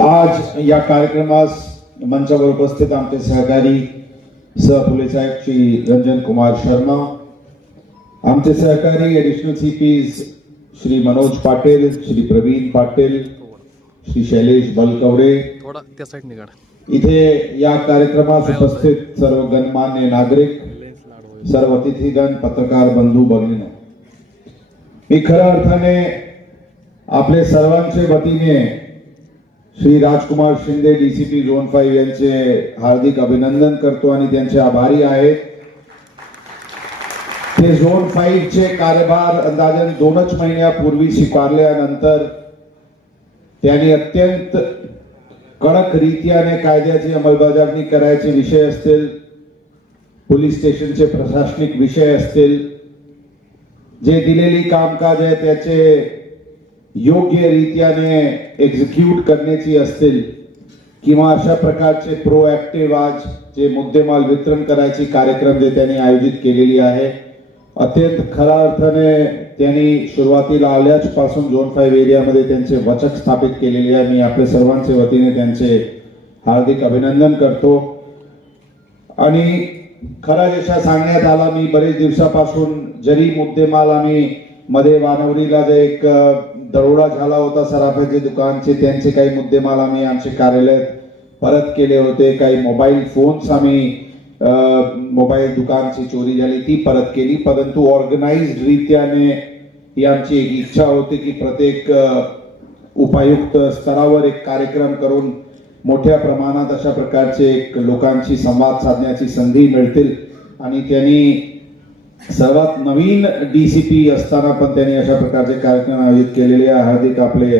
आज या कार्यक्रमास मंचावर उपस्थित आमचे सहकारी सहपुले साहेब श्री रंजन कुमार शर्मा आमचे सहकारी ऍडिशनल सीपीज श्री मनोज पाटील श्री प्रवीण पाटील श्री शैलेश बलकवडे. इथे या कार्यक्रमास उपस्थित सर्व गणमान्य नागरिक सर्व अतिथीगण पत्रकार बंधू भगिनी मी खऱ्या अर्थाने आपले सर्वांचे वतीने Shri Rajkumar Shinde DCP zone five यांचे हार्दिक अभिनंदन करतो आणि त्यांचे आभारी आहेत. ते झोन फाईव्हचे कार्यभार अंदाजन दोनच महिन्यापूर्वी स्वीकारल्यानंतर त्यांनी अत्यंत कडक रीत्याने कायद्याची अंमलबजावणी करायचे विषय असतील पोलीस स्टेशनचे प्रशासनिक विषय असतील जे दिलेली कामकाज आहे त्याचे योग्य रीत्याने एक्झिक्यूट करण्याची असतील किंवा अशा प्रकारचे प्रोएक्टिव्ह आज जे मुद्देमाल वितरण करायची कार्यक्रम जे त्यांनी आयोजित केलेली आहे अत्यंत खऱ्या अर्थाने त्यांनी सुरुवातीला आल्याच पासून झोन फाईव्ह एरियामध्ये त्यांचे वचक स्थापित केलेले आहे. मी आपल्या सर्वांचे वतीने त्यांचे हार्दिक अभिनंदन करतो. आणि खरा जशा सांगण्यात आला मी बरेच दिवसापासून जरी मुद्देमाल आम्ही मध्ये वानवरीला जे एक दरोडा झाला होता सराफाचे दुकानचे त्यांचे काही मुद्देमाल आम्ही आमचे कार्यालयात परत केले होते. काही मोबाईल फोन्स आम्ही मोबाईल दुकानची चोरी झाली ती परत केली. परंतु ऑर्गनाइज्ड रित्याने ही आमची एक इच्छा होती की प्रत्येक उपायुक्त स्तरावर एक कार्यक्रम करून मोठ्या प्रमाणात अशा प्रकारचे एक लोकांशी संवाद साधण्याची संधी मिळतील. आणि त्यांनी सर्वात नवीन डीसीपी असताना पण त्यांनी अशा प्रकारचे कार्यक्रम आयोजित केलेले. आहे हार्दिक आपले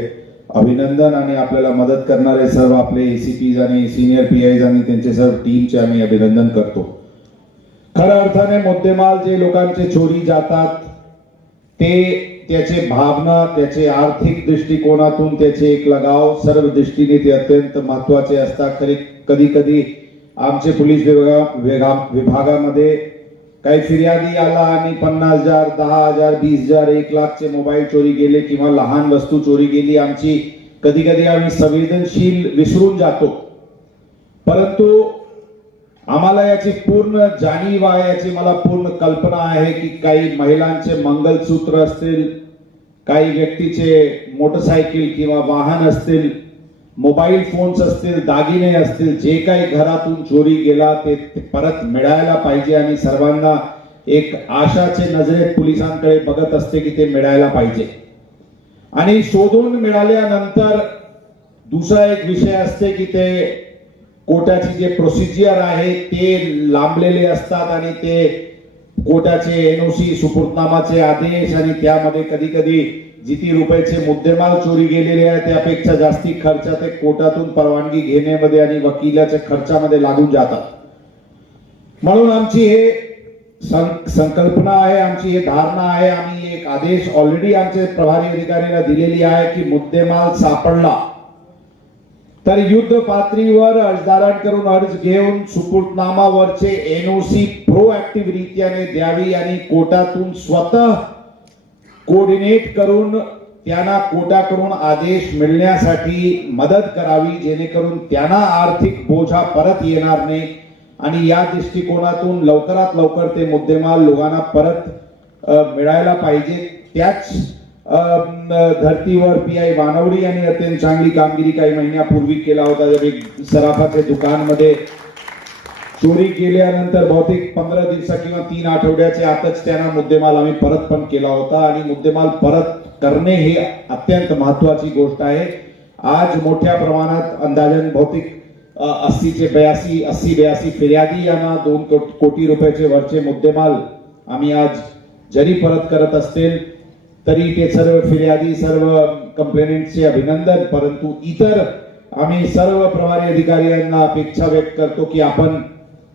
अभिनंदन आणि आपल्याला मदत करणारे सर्व आपले एसीपीज आणि सिनियर पी आयज आणि त्यांचे सर्व टीमचे आम्ही अभिनंदन करतो. खऱ्या अर्थाने मुद्देमाल जे लोकांचे चोरी जातात ते त्याचे भावना त्याचे आर्थिक दृष्टिकोनातून त्याचे एक लगाव सर्व दृष्टीने ते अत्यंत महत्त्वाचे असतात. खरी कधी कधी आमचे पोलीस विभागा विभागा- विभागामध्ये काही फिर्यादी आला आणि पन्नास हजार दहा हजार वीस हजार एक लाखचे मोबाईल चोरी गेले किंवा लहान वस्तू चोरी गेली आमची कधी कधी आम्ही संवेदनशील विसरून जातो. परंतु आम्हाला याची पूर्ण जाणीव आहे याची मला पूर्ण कल्पना आहे की काही महिलांचे मंगलसूत्र असतील काही व्यक्तीचे मोटरसायकल किंवा वाहन असतील मोबाईल फोन्स असतील दागिने असतील जे काही घरातून चोरी गेला ते परत मिळायला पाहिजे आणि सर्वांना एक आशाचे नजरेत पोलिसांकडे बघत असते की ते मिळायला पाहिजे. आणि शोधून मिळाल्यानंतर दुसरा एक विषय असते की ते कोर्टाची जे प्रोसिजर आहे ते लांबलेले असतात आणि ते कोर्टाचे एनओसी सुपूर्तनामाचे आदेश आणि त्यामध्ये कधी कधी जिती रुपयाचे मुद्देमाल चोरी गेलेले आहे त्यापेक्षा जास्ती खर्च ते कोर्टातून परवानगी घेण्यामध्ये आणि वकिलाच्या खर्चामध्ये लागून जातात. म्हणून आमची हे सं- संकल्पना आहे आमची हे धारणा आहे आम्ही एक आदेश ऑलरेडी आमचे प्रभारी अधिकाऱ्यांना दिलेली आहे की मुद्देमाल सापडला. तर युद्ध पातळीवर अर्जदारांकडून अर्ज घेऊन सुपूर्तनामावरचे एनओसी प्रोएक्टिव्ह रीत्याने द्यावी आणि कोर्टातून स्वतः कोऑर्डिनेट करून त्यांना कोर्टाकडून आदेश मिळण्यासाठी मदत करावी जेणेकरून त्यांना आर्थिक बोजा परत येणार नाही. आणि या दृष्टिकोनातून लवकरात लवकर ते मुद्देमाल लोकांना परत मिळायला पाहिजे. त्याच धर्तीवर पी आय वानवडी यांनी अत्यंत चांगली कामगिरी काही महिन्यापूर्वी केला होता. जर एक सराफाचे दुकानमध्ये चोरी केल्यानंतर बहुतेक पंधरा दिवसा किंवा तीन आठवड्याच्या आतच त्यांना मुद्देमाल आम्ही परत पण केला होता आणि मुद्देमाल परत करणे हे अत्यंत महत्वाची गोष्ट आहे. आज मोठ्या प्रमाणात अंदाजन बहुतेक अस्सीचे बयासी अस्सी बयासी फिर्यादी यांना दोन कोटी रुपयाचे वरचे मुद्देमाल आम्ही आज जरी परत करत असतील तरी ते सर्व फिर्यादी सर्व कंप्लेनेंटचे अभिनंदन परंतु इतर आम्ही सर्व प्रभारी अधिकारी यांना अपेक्षा व्यक्त करतो की आपण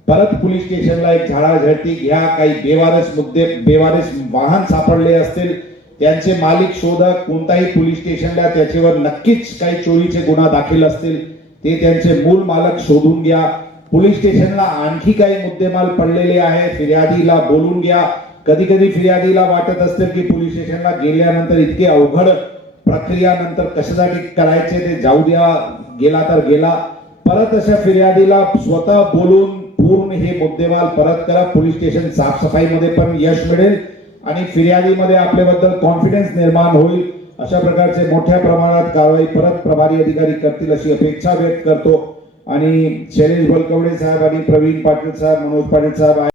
परत पोलीस स्टेशनला एक झाडाझडती घ्या काही बेवारस मुद्दे बेवारस वाहन सापडले असतील त्यांचे मालिक शोधा कोणताही पोलीस स्टेशनला त्याच्यावर नक्कीच काही चोरीचे गुन्हा दाखल असतील ते त्यांचे मूळ मालक शोधून घ्या. पोलीस स्टेशनला आणखी काही मुद्देमाल पडलेले आहे फिर्यादीला बोलून घ्या. कधी कधी फिर्यादीला वाटत असते की पोलीस स्टेशनला गेल्यानंतर इतके अवघड प्रक्रिया नंतर कशासाठी करायचे ते जाऊ द्या गेला तर गेला. परत अशा फिर्यादीला स्वतः बोलून पूर्ण हे मुद्देमाल परत करा. पोलीस स्टेशन साफसफाईमध्ये पण यश मिळेल आणि फिर्यादीमध्ये आपल्याबद्दल कॉन्फिडन्स निर्माण होईल अशा प्रकारचे मोठ्या प्रमाणात कारवाई परत प्रभारी अधिकारी करतील अशी अपेक्षा व्यक्त करतो. आणि शैलेश बलकवडे साहेब आणि प्रवीण पाटील साहेब मनोज पाटील साहेब